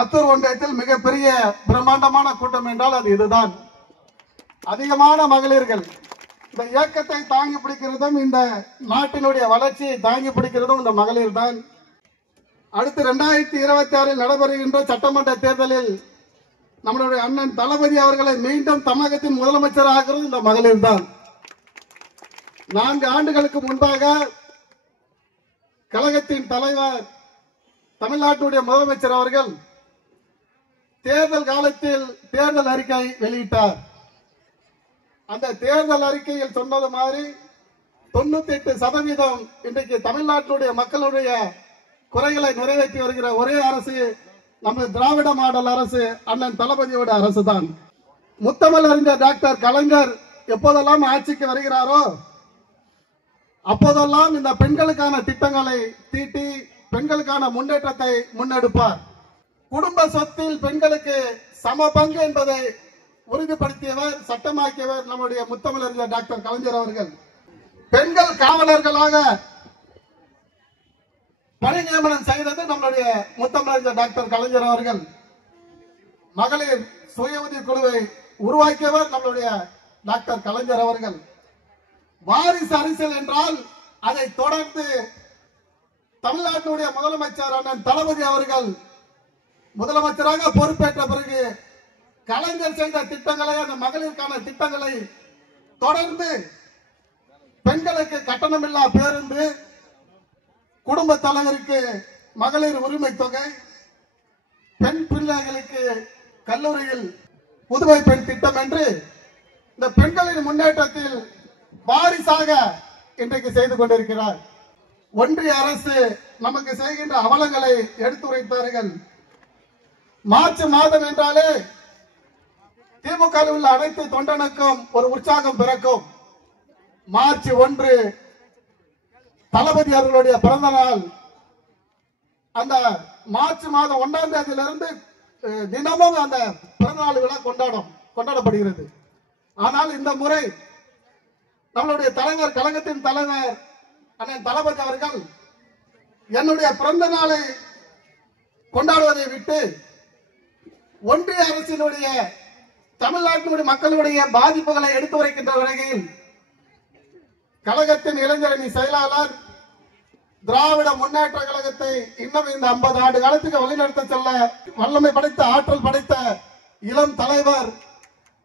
லத்தூர் ஒன்றியத்தில் மிகப்பெரிய பிரம்மாண்டமான கூட்டம் என்றால் அது இதுதான். அதிகமான மகளிர்கள் இந்த இயக்கத்தை தாங்கி பிடிக்கிறதும் இந்த நாட்டினுடைய வளர்ச்சியை தாங்கி பிடிக்கிறதும் இந்த மகளிர் தான். அடுத்து 2026 நடைபெறுகின்ற சட்டமன்ற தேர்தலில் நம்மளுடைய அண்ணன் தளபதி அவர்களை மீண்டும் தமிழகத்தின் முதலமைச்சர் ஆகிறது இந்த மகளிர் தான். 4 ஆண்டுகளுக்கு முன்பாக கழகத்தின் தலைவர் தமிழ்நாட்டுடைய முதலமைச்சர் அவர்கள் தேர்தல் காலத்தில் தேர்தல் அறிக்கை வெளியிட்டார். அந்த தேர்தல் அறிக்கையில் சொன்னது மாதிரி 98% இன்றைக்கு தமிழ்நாட்டினுடைய மக்களுடைய குறைகளை நிறைவேற்றி வருகிற ஒரே அரசு நமது திராவிட மாடல் அரசு அண்ணன் தளபதியோட அரசு தான். முத்தமிழ் அறிஞர் டாக்டர் கலைஞர் எப்போதெல்லாம் ஆட்சிக்கு வருகிறாரோ அப்போதெல்லாம் இந்த பெண்களுக்கான திட்டங்களை தீட்டி பெண்களுக்கான முன்னேற்றத்தை முன்னெடுப்பார். குடும்ப சொத்தில் பெண்களுக்கு சம பங்கு என்பதை உறுதிப்படுத்தியவர், சட்டமாக்கியவர் நம்முடைய முத்தமிழறிஞர் டாக்டர் கலைஞர் அவர்கள். பெண்கள் காவலர்களாக பணி நியமனம் செய்தது நம்முடைய முத்தமிழறிஞர் டாக்டர் கலைஞர் அவர்கள். மகளிர் சுய உதவி குழுவை உருவாக்கியவர் நம்முடைய டாக்டர் கலைஞர் அவர்கள். வாரிசு அரசியல் என்றால் அதை தொடர்ந்து தமிழ்நாட்டுடைய முதலமைச்சர் அண்ணன் தளபதி அவர்கள் முதலமைச்சராக பொறுப்பேற்ற பிறகு கலைஞர் செய்த திட்டங்களை, அந்த மகளிருக்கான திட்டங்களை தொடர்ந்து பெண்களுக்கு கட்டணமில்லா பேருந்து, குடும்ப தலைவருக்கு மகளிர் உரிமை தொகை, பெண் பிள்ளைகளுக்கு கல்லூரியில் புதுமை பெண் திட்டம் என்று இந்த பெண்களின் முன்னேற்றத்தில் வாரிசாக இன்றைக்கு செய்து கொண்டிருக்கிறார். ஒன்றிய அரசு நமக்கு செய்கின்ற அவலங்களை எடுத்துரைத்தார்கள். மார்ச் மாதம் என்றாலே திமுக உள்ள அனைத்து தொண்டனுக்கும் ஒரு உற்சாகம் பிறக்கும். மார்ச் 1 தளபதி அவர்களுடைய பிறந்த நாள். அந்த மார்ச் மாதம் 1ஆம் தேதியிலிருந்து தினமும் அந்த பிறந்த நாள் விழா கொண்டாடப்படுகிறது. ஆனால் இந்த முறை நம்மளுடைய தலைவர், கழகத்தின் தலைவர் அண்ணன் தளபதி அவர்கள் என்னுடைய பிறந்த நாளை கொண்டாடுவதை விட்டு ஒன்றிய அரசினுடைய தமிழ்நாட்டினுடைய மக்களுடைய பாதிப்புகளை எடுத்து உரைக்கின்ற வகையில் கழகத்தின் இளைஞரணி செயலாளர், திராவிட முன்னேற்ற கழகத்தை இன்னும் இந்த 50 ஆண்டு காலத்துக்கு வழிநடத்த செல்ல வல்லமை படைத்த, ஆற்றல் படைத்த இளம் தலைவர்,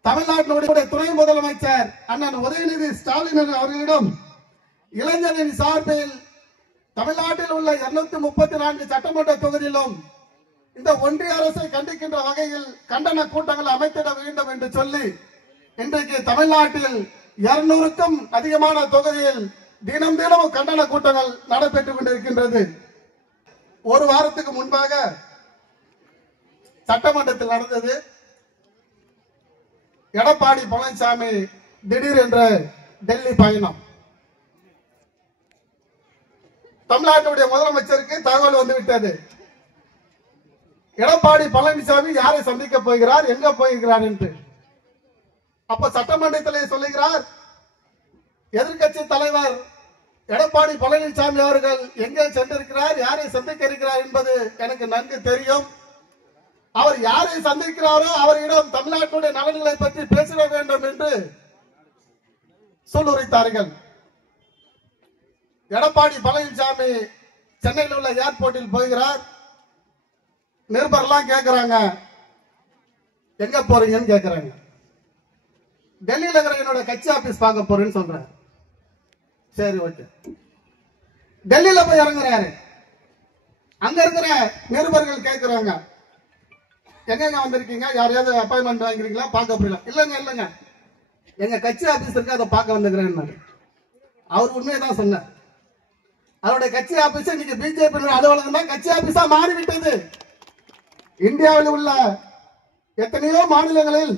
தமிழ்நாட்டினுடைய துணை முதலமைச்சர் அண்ணன் உதயநிதி ஸ்டாலின் அவர்களிடம் இளைஞரின் சார்பில் தமிழ்நாட்டில் உள்ள 234 சட்டமன்ற தொகுதியிலும் இந்த ஒன்றிய அரசை கண்டிக்கின்ற வகையில் கண்டன கூட்டங்கள் அமைத்திட வேண்டும் என்று சொல்லி இன்றைக்கு தமிழ்நாட்டில் 200க்கும் அதிகமான தொகுதியில் தினம் தினமும் கண்டன கூட்டங்கள் நடைபெற்றுக் கொண்டிருக்கின்றது. ஒரு வாரத்துக்கு முன்பாக சட்டமன்றத்தில் நடந்தது. எடப்பாடி பழனிசாமி திடீர் என்ற டெல்லி பயணம். தமிழ்நாட்டுடைய முதலமைச்சருக்கு தகவல் வந்துவிட்டது. எடப்பாடி பழனிசாமி யாரை சந்திக்க போகிறார், எங்க போகிறார் என்று. அப்ப சட்டமன்றத்திலே சொல்லுகிறார், எதிர்கட்சி தலைவர் எடப்பாடி பழனிசாமி அவர்கள் எங்கே சென்றிருக்கிறார், யாரை சந்திக்க இருக்கிறார் என்பது எனக்கு நன்கு தெரியும். அவர் யாரை சந்திக்கிறாரோ அவரிடம் தமிழ்நாட்டுடைய நலன்களை பற்றி பேசிட வேண்டும் என்று சொல்லுரைத்தார்கள். எடப்பாடி பழனிசாமி சென்னையில் உள்ள ஏர்போர்ட்டில் போகிறார். நிருபர்லாம் கேட்கிறாங்க, எங்க போறீங்கன்னு கேட்கிறாங்க. டெல்லியில இருக்கிற என்னோட கட்சி ஆபீஸ் பார்க்க போறேன்னு சொல்றேன். சரி, ஓகே. டெல்லியில போய் இறங்குறாரு. அங்க இருக்கிற நிருபர்கள் கேட்கிறாங்க, எங்க வந்திருக்கீங்க, யாரையாவது அப்பாயின்மெண்ட் வாங்கிருக்கீங்களா, பார்க்க போறீங்களா? இல்லங்க எங்க கட்சி ஆபீஸ் இருக்கு, அதை பார்க்க வந்துக்கிறேன். அவர் உண்மையை தான் சொன்னார். அவருடைய கட்சி ஆபீஸ் இன்னைக்கு பிஜேபி அலுவலகம் தான் கட்சி ஆபீஸா மாறிவிட்டது. இந்தியாவில் உள்ள எத்தனையோ மாநிலங்களில்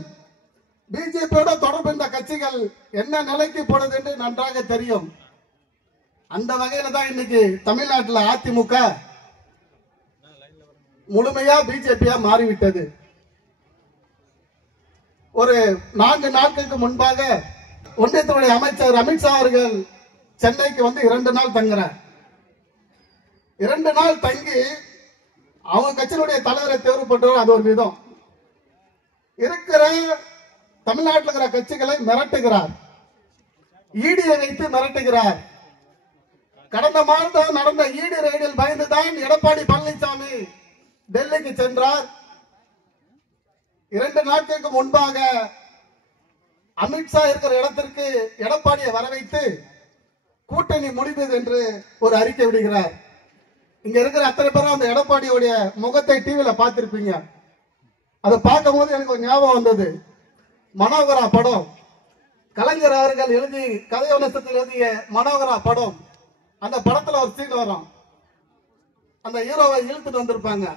பிஜேபியோட தொடர்பு இந்த கட்சிகள் என்ன நிலைக்கு போனது என்று நன்றாக தெரியும். அந்த வகையில தான் இன்னைக்கு தமிழ்நாட்டில் அதிமுக முழுமையா பிஜேபியா மாறிவிட்டது. ஒரு 4 நாட்களுக்கு முன்பாக ஒன்றியத்தினுடைய அமைச்சர் அமித்ஷா அவர்கள் சென்னைக்கு வந்து 2 நாள் தங்குறார். 2 நாள் தங்கி அவங்க கட்சியினுடைய தலைவரை தேர்வு பண்றவர் அது ஒரு விதம். இருக்கிற தமிழ்நாட்டில் இருக்கிற கட்சிகளை மிரட்டுகிறார், ஈடியை வைத்து மிரட்டுகிறார். கடந்த மாதம் நடந்த ஈடி ரெய்டில் பயந்துதான் எடப்பாடி பழனிசாமி டெல்லிக்கு சென்றார். 2 நாட்களுக்கு முன்பாக அமித்ஷா இருக்கிற இடத்திற்கு எடப்பாடியை வரவைத்து கூட்டணி முடிந்தது என்று ஒரு அறிக்கை விடுகிறார். இங்க இருக்கிற அத்தனை பேரும் அந்த எடப்பாடியுடைய முகத்தை டிவியில பார்த்திருப்பீங்க. அதை பார்க்கும் போது எனக்கு ஒரு ஞாபகம் வந்தது. மனோகரா படம், கலைஞர் அவர்கள் எழுதி கதைவனத்தில் எழுதிய மனோகரா படம். அந்த படத்துல ஒரு சீன் வரும். அந்த ஹீரோவை இழுத்துட்டு வந்திருப்பாங்க.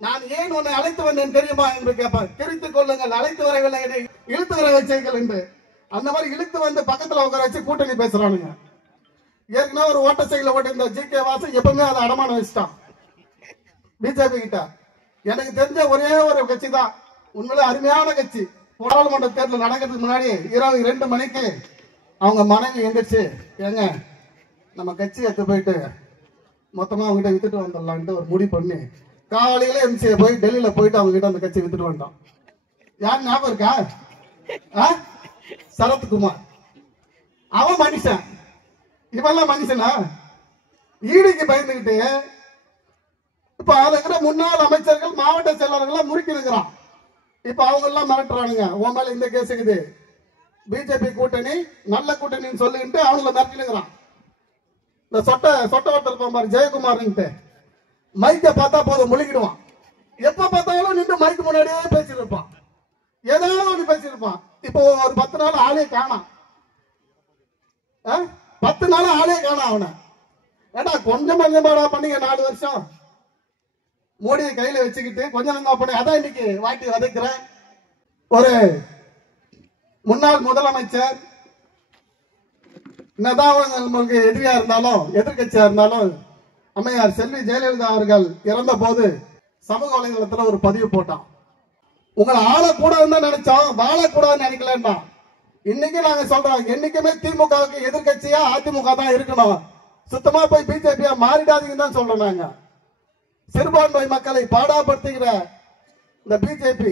நான் ஏன் உன்னை அழைத்து வந்தேன் தெரியுமா என்று கேட்பார். தெரிவித்துக் கொள்ளுங்கள், அழைத்து வரவில்லை, இழுத்து வர வச்சீர்கள் என்று. அந்த மாதிரி இழுத்து வந்து பக்கத்துல உட்கார வச்சு கூட்டணி பேசுறானுங்க. ஏற்கனவே ஒரு ஓட்ட சைக்கிள் ஓட்டிருந்த ஜி.கே. வாசன் எப்பவுமே அதை அடமானம் வச்சுட்டான் பிஜேபி கிட்ட. எனக்கு தெரிஞ்ச ஒரே ஒரு கட்சி தான் உண்மையிலே அருமையான கட்சி. பாராளுமன்ற தேர்தல் நடக்கிறதுக்கு முன்னாடி இரவு 2 மணிக்கு அவங்க மனைவி எந்திரிச்சு, ஏங்க நம்ம கட்சி எடுத்து போயிட்டு மொத்தமா அவங்க கிட்ட வித்துட்டு வந்துடலான்ட்டு ஒரு முடிவு பண்ணி காலையில எம்சிஏ போய் டெல்லியில போயிட்டு அவங்க கிட்ட அந்த கட்சி வித்துட்டு வந்தோம். யார் ஞாபகம் இருக்கா? சரத்குமார். அவன் மனுஷன், இவெல்லாம் மனுஷனா? ஈடிக்கு பயந்துகிட்டு இப்ப இருக்கிற முன்னாள் அமைச்சர்கள் மாவட்ட செயலாளர்கள் முறுக்கி இருக்கிறான். இப்ப அவங்க எல்லாம் மிரட்டுறானுங்க, உன் மேல இந்த கேஸ் இருக்குது, பிஜேபி கூட்டணி நல்ல கூட்டணின்னு சொல்லிட்டு அவங்கள மிரட்டினுக்கிறான். இந்த சொட்ட ஒருத்தர் இருப்பான் பாரு, ஜெயக்குமார்ன்ட்டு, மைக்க பார்த்தா போதும் முழுகிடுவான். எப்ப பார்த்தாலும் நின்று மைக்கு முன்னாடியே பேசியிருப்பான், ஏதாவது ஒண்ணு பேசியிருப்பான். இப்போ ஒரு 10 நாள் ஆளே காணாம். 10 நாள் ஆளே காணாம் அவனை. ஏடா கொஞ்சம் கொஞ்சமாடா பண்ணீங்க 4 வருஷம். மோடியை கையில வச்சுக்கிட்டு கொஞ்சம் கொஞ்சம் பண்ணி அதான் இன்னைக்கு வாட்டி வதைக்கிற ஒரு முன்னாள் முதலமைச்சர். என்னதான் நமக்கு எதிரியா இருந்தாலும் எதிர்கட்சியா இருந்தாலும் அம்மையார் செல்வி ஜெயலலிதா அவர்கள் இறந்த போது சமூக வலைதளத்துல ஒரு பதிவு போட்டான். உங்களை ஆளக்கூடாதுன்னு தான் நினைச்சோம், வாழக்கூடாதுன்னு நினைக்கலன்னா. இன்னைக்கு நாங்க சொல்றோம், என்னைக்குமே திமுகவுக்கு எதிர்கட்சியா அதிமுக தான் இருக்கணும், சுத்தமா போய் பிஜேபியா மாறிடாதீங்கன்னு தான் சொல்றோம். நாங்க சிறுபான்மை மக்களை பாடாப்படுத்துகிற இந்த பிஜேபி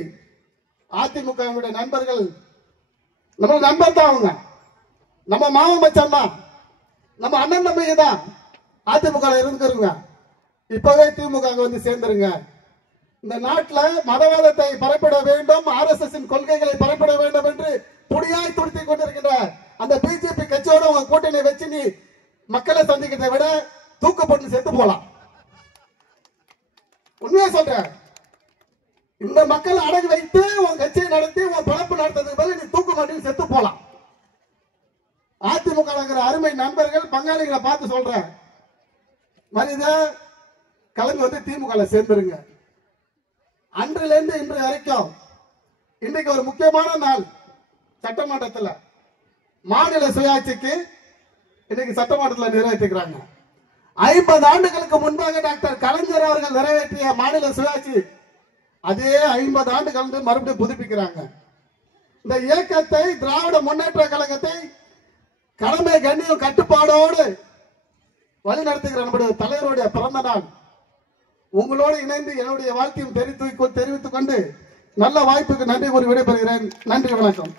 அதிமுக நண்பர்கள், நம்ம நண்பர் தான் அவங்க, நம்ம மாமன் மச்சான் தான், நம்ம அண்ணன் தம்பிங்க தான். அதிமுக இருந்துருங்க, இப்பவே திமுக வந்து சேர்ந்துருங்க. இந்த நாட்டில் மதவாதத்தை பரப்பிட வேண்டும், RSS கொள்கைகளை பரப்பிட வேண்டும் என்று புடியாய் துடித்து கொண்டிருக்கின்ற அந்த பிஜேபி கட்சியோட உங்க கூட்டணி வச்சு நீ மக்களை சந்திக்கிறதை விட தூக்கப்பட்டு செத்து போலாம். உண்மையா சொல்ற, இந்த மக்களை அடகு வைத்து உன் கட்சியை நடத்தி உன் பழப்பு நடத்துறதுக்கு பதில் நீ தூக்க மாட்டேன்னு செத்து போலாம். அதிமுக அருமை நண்பர்கள் பங்காளிகளை பார்த்து சொல்ற, மனித கலந்து வந்து திமுக சேர்ந்துருங்க. அன்றிலிருந்து இன்று வரைக்கும் இன்றைக்கு ஒரு முக்கியமான நாள். சட்டமன்றத்தில் மாநில சுயாட்சிக்கு இன்னைக்கு சட்டமன்றத்தில் நிறைவேற்றுகிறாங்க. 50 ஆண்டுகளுக்கு முன்பாக டாக்டர் கலைஞர் அவர்கள் நிறைவேற்றிய மாநில சுயாட்சி அதே 50 ஆண்டுகள் மறுபடியும் புதுப்பிக்கிறாங்க. இந்த இயக்கத்தை, திராவிட முன்னேற்ற கழகத்தை கடமை கண்ணியம் கட்டுப்பாடோடு வழிநடத்துகிற நம்முடைய தலைவருடைய பிறந்த நாள். உங்களோடு இணைந்து என்னுடைய வாழ்க்கையும் தெரிவித்துக் கொண்டு நல்ல வாய்ப்புக்கு நன்றி கூறி விடைபெறுகிறேன். நன்றி, வணக்கம்.